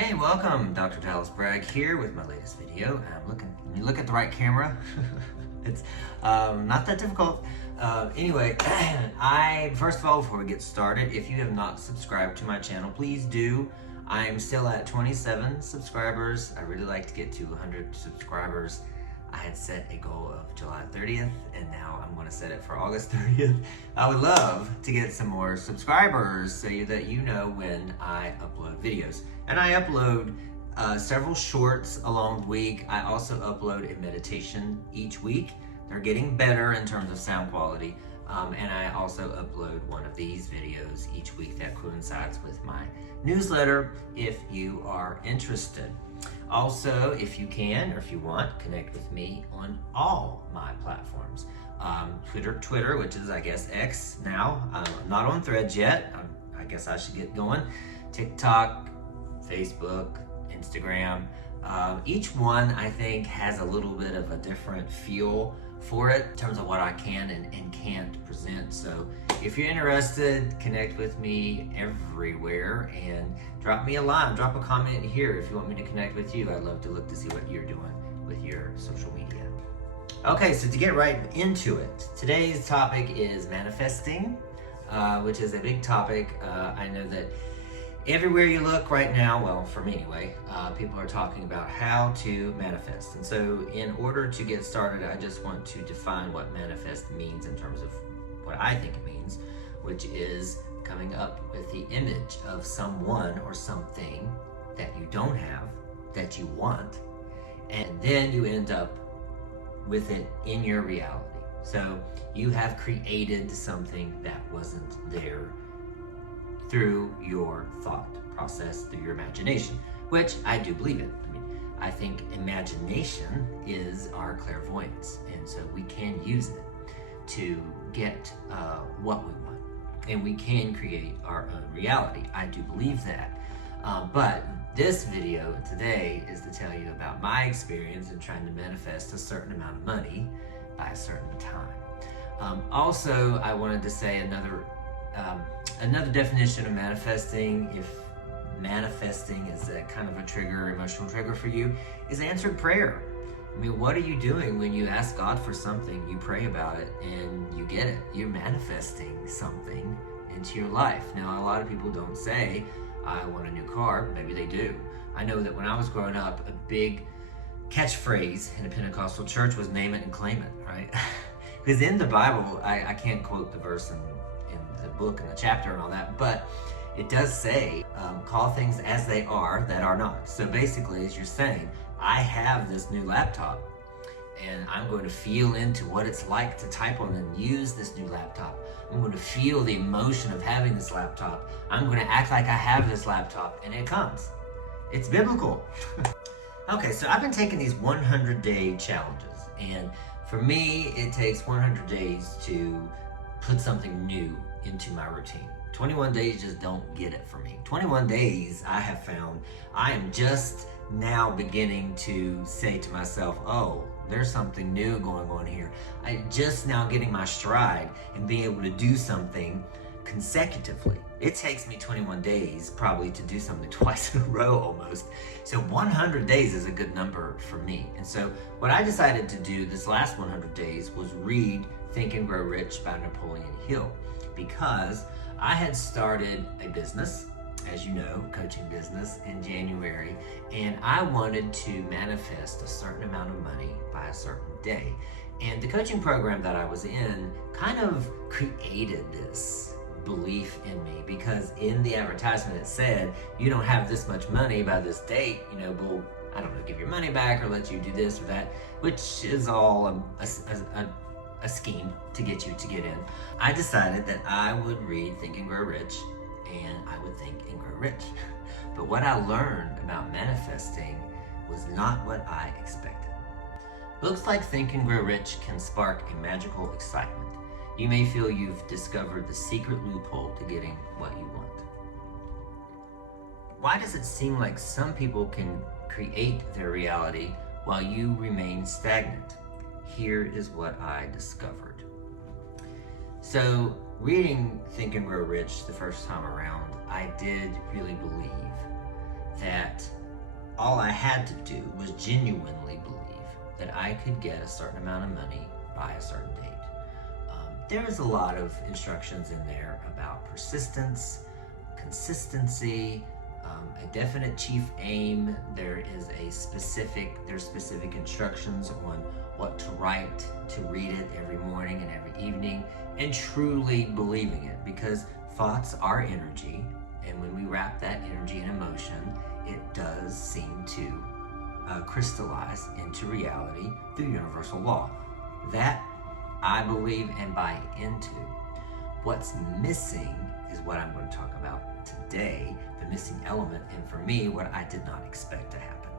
Hey, welcome. Dr. Dallas Bragg here with my latest video. Let me look at the right camera. It's not that difficult. Anyway, first of all, before we get started, if you have not subscribed to my channel, please do. I am still at 27 subscribers. I really like to get to 100 subscribers. I had set a goal of July 30th, and now I'm going to set it for August 30th. I would love to get some more subscribers so that you know when I upload videos. And I upload several shorts along the week. I also upload a meditation each week. They're getting better in terms of sound quality. And I also upload one of these videos each week that coincides with my newsletter if you are interested. Also, if you can or if you want, connect with me on all my platforms. Twitter, which is I guess X now. I'm not on Threads yet. I guess I should get going. TikTok, Facebook, Instagram. Each one I think has a little bit of a different feel for it in terms of what I can and can't present. So if you're interested, connect with me everywhere and drop me a line, drop a comment here if you want me to connect with you. I'd love to look to see what you're doing with your social media. Okay, so to get right into it, today's topic is manifesting, which is a big topic. I know that everywhere you look right now, well, for me anyway, people are talking about how to manifest. And so in order to get started, I just want to define what manifest means in terms of what I think it means, which is coming up with the image of someone or something that you don't have, that you want, and then you end up with it in your reality. So you have created something that wasn't there through your thought process, through your imagination, which I do believe in. I think imagination is our clairvoyance, and so we can use it to get what we want, and we can create our own reality. I do believe that. But this video today is to tell you about my experience in trying to manifest a certain amount of money by a certain time. Also, I wanted to say another definition of manifesting, if manifesting is a kind of a trigger, emotional trigger for you, is answered prayer. I mean, what are you doing when you ask God for something, you pray about it, and you get it? You're manifesting something into your life. Now, a lot of people don't say, I want a new car. Maybe they do. I know that when I was growing up, a big catchphrase in a Pentecostal church was name it and claim it, right? Because in the Bible, I can't quote the verse in the book and the chapter and all that, but it does say, call things as they are that are not. So basically, as you're saying, I have this new laptop and I'm going to feel into what it's like to type on and use this new laptop. I'm going to feel the emotion of having this laptop. I'm going to act like I have this laptop, and it comes. It's biblical. Okay, so I've been taking these 100-day challenges, and for me, it takes 100 days to put something new into my routine. 21 days just don't get it for me. 21 days, I have found, I am just now beginning to say to myself, oh, there's something new going on here. I'm just now getting my stride and being able to do something consecutively. It takes me 21 days probably to do something twice in a row almost. So 100 days is a good number for me. And so what I decided to do this last 100 days was read Think and Grow Rich by Napolean Hill, because I had started a business, as you know, coaching business in January, and I wanted to manifest a certain amount of money by a certain day. And the coaching program that I was in kind of created this belief in me, because in the advertisement it said, you don't have this much money by this date, we'll, I don't know, give your money back or let you do this or that, which is all a scheme to get you to get in. I decided that I would read Think and Grow Rich, and I would think and grow rich. But what I learned about manifesting was not what I expected. Books like Think and Grow Rich can spark a magical excitement. You may feel you've discovered the secret loophole to getting what you want. Why does it seem like some people can create their reality while you remain stagnant? Here is what I discovered. So, reading Think and Grow Rich the first time around, I did really believe that all I had to do was genuinely believe that I could get a certain amount of money by a certain date. There is a lot of instructions in there about persistence, consistency, a definite chief aim. There's specific instructions on what to write, to read it every morning and every evening, and truly believing it, because thoughts are energy, and when we wrap that energy in emotion, it does seem to crystallize into reality through universal law. That I believe and buy into. What's missing is what I'm going to talk about today, the missing element, and for me, what I did not expect to happen.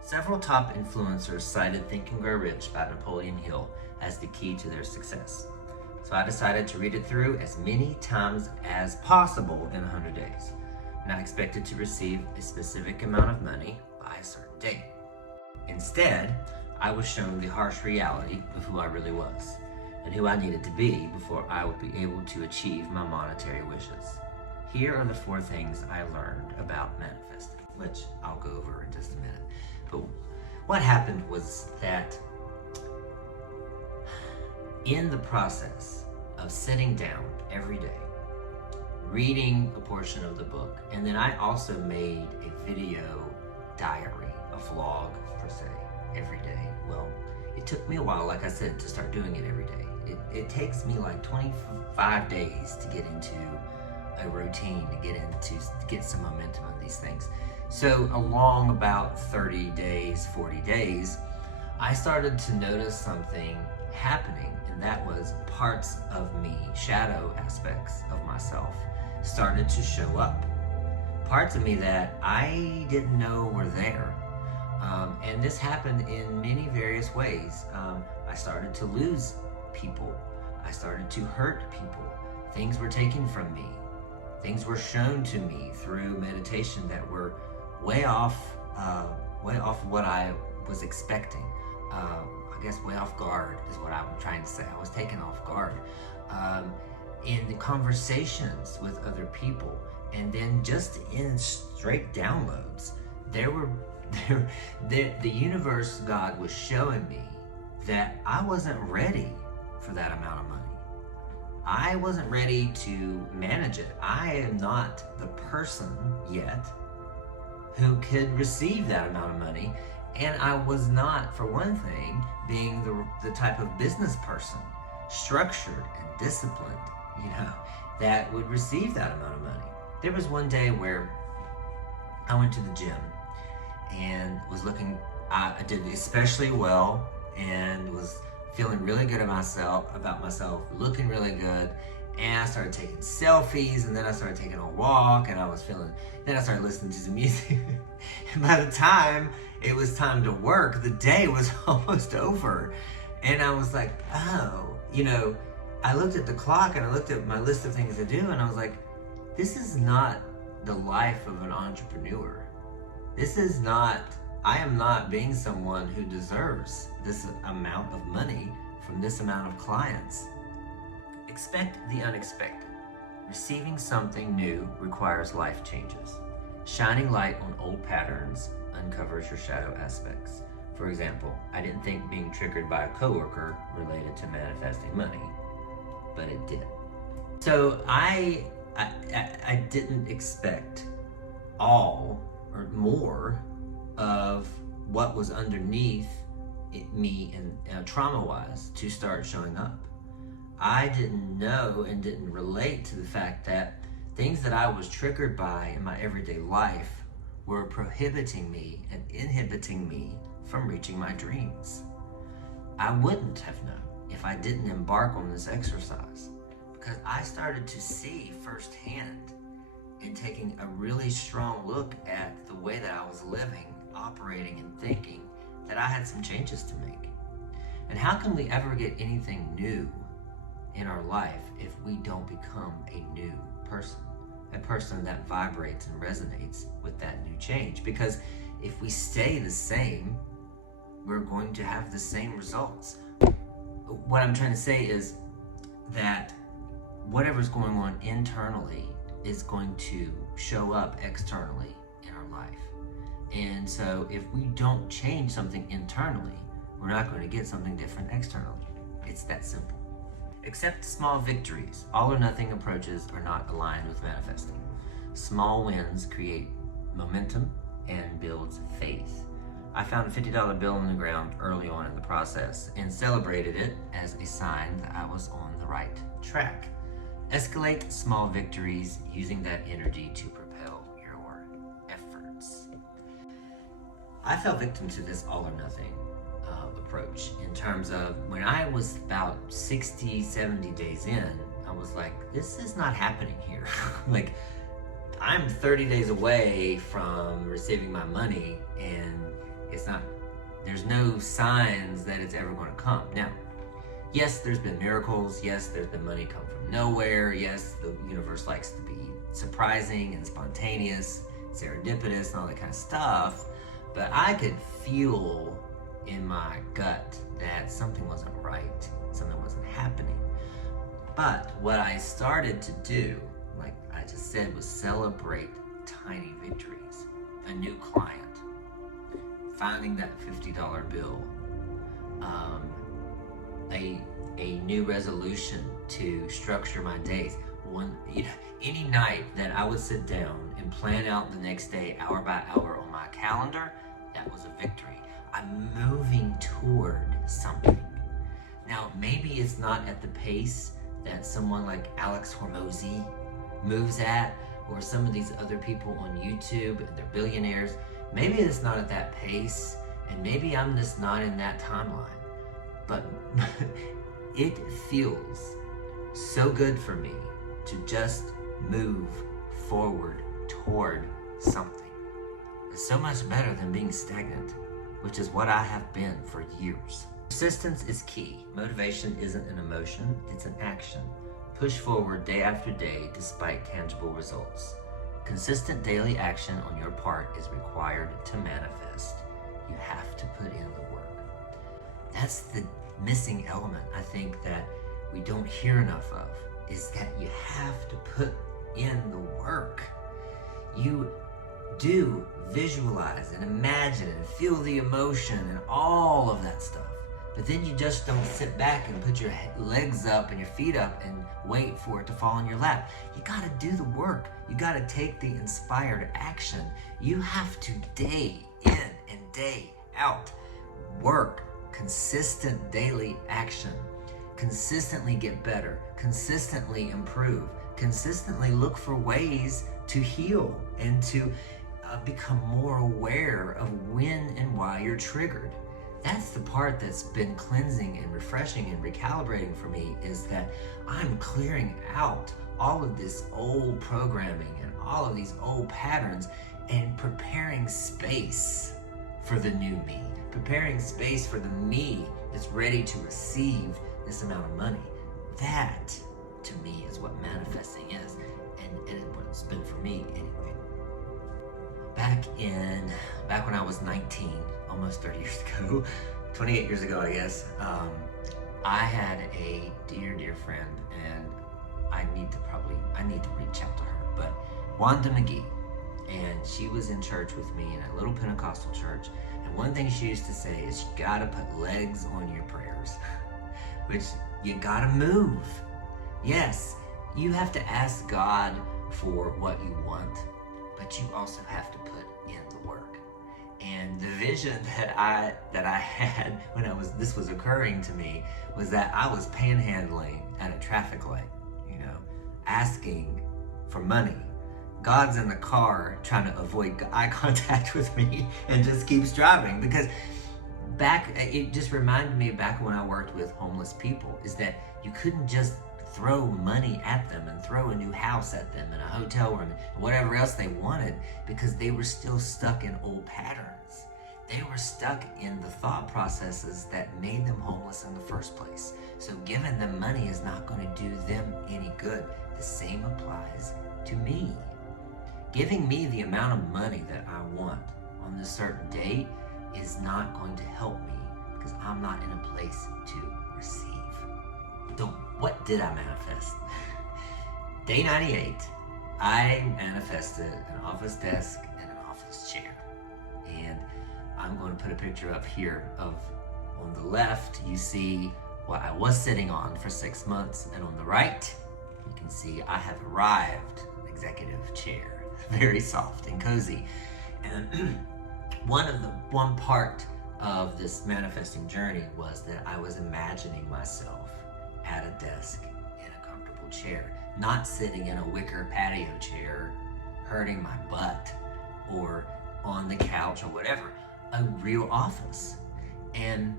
Several top influencers cited Think and Grow Rich by Napoleon Hill as the key to their success. So I decided to read it through as many times as possible in 100 days. And I expected to receive a specific amount of money by a certain date. Instead, I was shown the harsh reality of who I really was and who I needed to be before I would be able to achieve my monetary wishes. Here are the 4 things I learned about manifesting, which I'll go over in just a minute. But what happened was that in the process of sitting down every day, reading a portion of the book, and then I also made a video diary, a vlog per se, every day. Well, it took me a while, like I said, to start doing it every day. It takes me like 25 days to get into a routine, to get some momentum on these things. So along about 30 days, 40 days, I started to notice something happening, and that was parts of me, shadow aspects of myself, started to show up. Parts of me that I didn't know were there. And this happened in many various ways. I started to lose people. I started to hurt people. Things were taken from me. Things were shown to me through meditation that were way off what I was expecting. I guess way off guard is what I'm trying to say. I was taken off guard. In the conversations with other people, and then just in straight downloads, the universe, God was showing me that I wasn't ready for that amount of money. I wasn't ready to manage it. I am not the person yet who could receive that amount of money, and I was not, for one thing, being the type of business person, structured and disciplined, that would receive that amount of money. There was one day where I went to the gym and was looking, I did especially well and was feeling really good about myself, looking really good. And I started taking selfies, and then I started taking a walk, and then I started listening to some music. And by the time it was time to work, the day was almost over. And I was like, I looked at the clock and I looked at my list of things to do, and I was like, this is not the life of an entrepreneur. I am not being someone who deserves this amount of money from this amount of clients. Expect the unexpected. Receiving something new requires life changes. Shining light on old patterns uncovers your shadow aspects. For example, I didn't think being triggered by a coworker related to manifesting money, but it did. So I didn't expect all or more of what was underneath me and trauma-wise to start showing up. I didn't know and didn't relate to the fact that things that I was triggered by in my everyday life were prohibiting me and inhibiting me from reaching my dreams. I wouldn't have known if I didn't embark on this exercise, because I started to see firsthand and taking a really strong look at the way that I was living, operating, and thinking, that I had some changes to make. And how can we ever get anything new in our life if we don't become a new person? A person that vibrates and resonates with that new change. Because if we stay the same, we're going to have the same results. What I'm trying to say is that whatever's going on internally is going to show up externally in in our life. And so if we don't change something internally, we're not going to get something different externally. It's that simple. Accept small victories. All or nothing approaches are not aligned with manifesting. Small wins create momentum and builds faith. I found a $50 bill in the ground early on in the process and celebrated it as a sign that I was on the right track. Escalate small victories using that energy to propel your efforts. I fell victim to this all or nothing approach in terms of when I was about 60, 70 days in, I was like, this is not happening here. Like, I'm 30 days away from receiving my money and there's no signs that it's ever going to come. Now, yes, there's been miracles. Yes, there's been money come from nowhere. Yes, the universe likes to be surprising and spontaneous, serendipitous, and all that kind of stuff. But I could feel in my gut that something wasn't right, something wasn't happening. But what I started to do, like I just said, was celebrate tiny victories. A new client, finding that $50 bill, a new resolution to structure my days. Any night that I would sit down and plan out the next day hour by hour on my calendar, that was a victory. I'm moving toward something. Now, maybe it's not at the pace that someone like Alex Hormozy moves at, or some of these other people on YouTube, and they're billionaires. Maybe it's not at that pace, and maybe I'm just not in that timeline. But it feels so good for me to just move forward toward something. It's so much better than being stagnant, which is what I have been for years. Persistence is key. Motivation isn't an emotion, it's an action. Push forward day after day despite tangible results. Consistent daily action on your part is required to manifest. You have to put in the work. That's the missing element, I think, that we don't hear enough of, is that you have to put in the work. You do visualize and imagine and feel the emotion and all of that stuff. But then you just don't sit back and put your legs up and your feet up and wait for it to fall in your lap. You gotta do the work. You gotta take the inspired action. You have to day in and day out work, consistent daily action. Consistently get better, consistently improve, consistently look for ways to heal and to become more aware of when and why you're triggered. That's the part that's been cleansing and refreshing and recalibrating for me, is that I'm clearing out all of this old programming and all of these old patterns and preparing space for the new me, preparing space for the me that's ready to receive this amount of money. That, to me, is what manifesting is, and what it's been for me anyway. Back when I was 19, almost 30 years ago, 28 years ago, I guess, I had a dear friend, and I need to reach out to her, but Wanda McGee, and she was in church with me in a little Pentecostal church, and one thing she used to say is, you gotta put legs on your prayers, which you gotta move. Yes, you have to ask God for what you want, but you also have to put in the work. And the vision that I had when this was occurring to me was that I was panhandling at a traffic light, asking for money. God's in the car trying to avoid eye contact with me and just keeps driving, because it just reminded me back when I worked with homeless people, is that you couldn't just throw money at them and throw a new house at them and a hotel room and whatever else they wanted, because they were still stuck in old patterns. They were stuck in the thought processes that made them homeless in the first place. So giving them money is not going to do them any good. The same applies to me. Giving me the amount of money that I want on this certain date is not going to help me, because I'm not in a place to receive. So what did I manifest? Day 98, I manifested an office desk and an office this chair. And I'm going to put a picture up here of, on the left, you see what I was sitting on for 6 months, and on the right, you can see I have arrived. Executive chair, very soft and cozy. And one part of this manifesting journey was that I was imagining myself at a desk in a comfortable chair, not sitting in a wicker patio chair, hurting my butt, or on the couch or whatever, a real office. And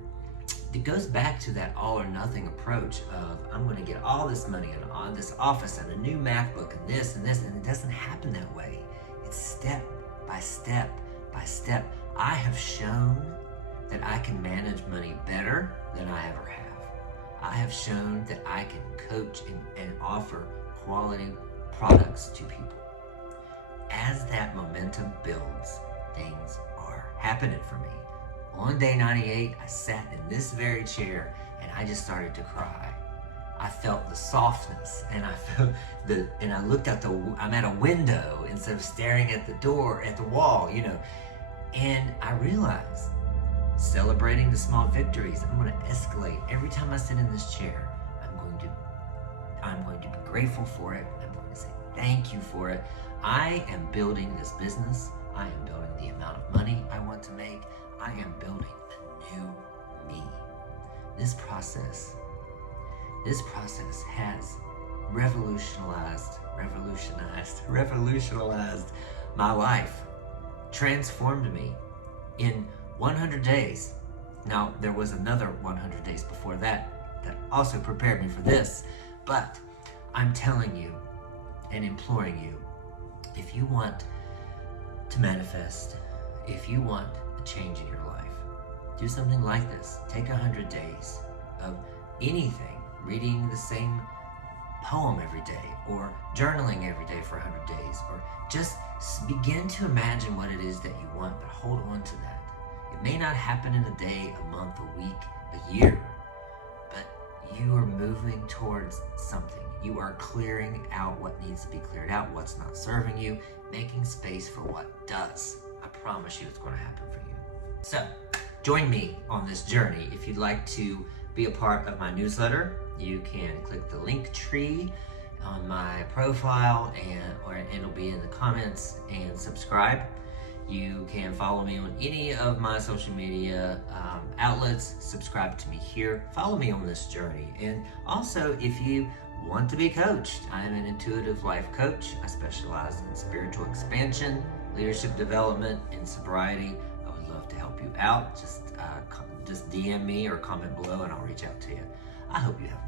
it goes back to that all or nothing approach of, I'm going to get all this money and on this office and a new MacBook and this, and it doesn't happen that way. It's step by step by step. I have shown that I can manage money better than I ever have. I have shown that I can coach and offer quality products to people. As that momentum builds, things are happening for me. On day 98, I sat in this very chair and I just started to cry. I felt the softness, and I felt and I looked out I'm at a window instead of staring at the door, at the wall, you know. And I realized, celebrating the small victories, I'm going to escalate. Every time I sit in this chair, I'm going to be grateful for it. I'm going to say thank you for it. I am building this business. I am building the amount of money I want to make. I am building a new me. This process has revolutionized my life, transformed me in 100 days. Now, there was another 100 days before that also prepared me for this, but I'm telling you and imploring you, if you want to manifest, if you want a change in your life, do something like this. Take 100 days of anything, reading the same poem every day, or journaling every day for 100 days, or just begin to imagine what it is that you want, but hold on to that. It may not happen in a day, a month, a week, a year, but you are moving towards something. You are clearing out what needs to be cleared out, what's not serving you, making space for what does. I promise you it's going to happen for you. So, join me on this journey. If you'd like to be a part of my newsletter, you can click the link tree on my profile, or it'll be in the comments, and subscribe. You can follow me on any of my social media outlets. Subscribe to me here. Follow me on this journey. And also, if you want to be coached, I am an intuitive life coach. I specialize in spiritual expansion, leadership development, and sobriety. I would love to help you out. Just DM me or comment below and I'll reach out to you. I hope you have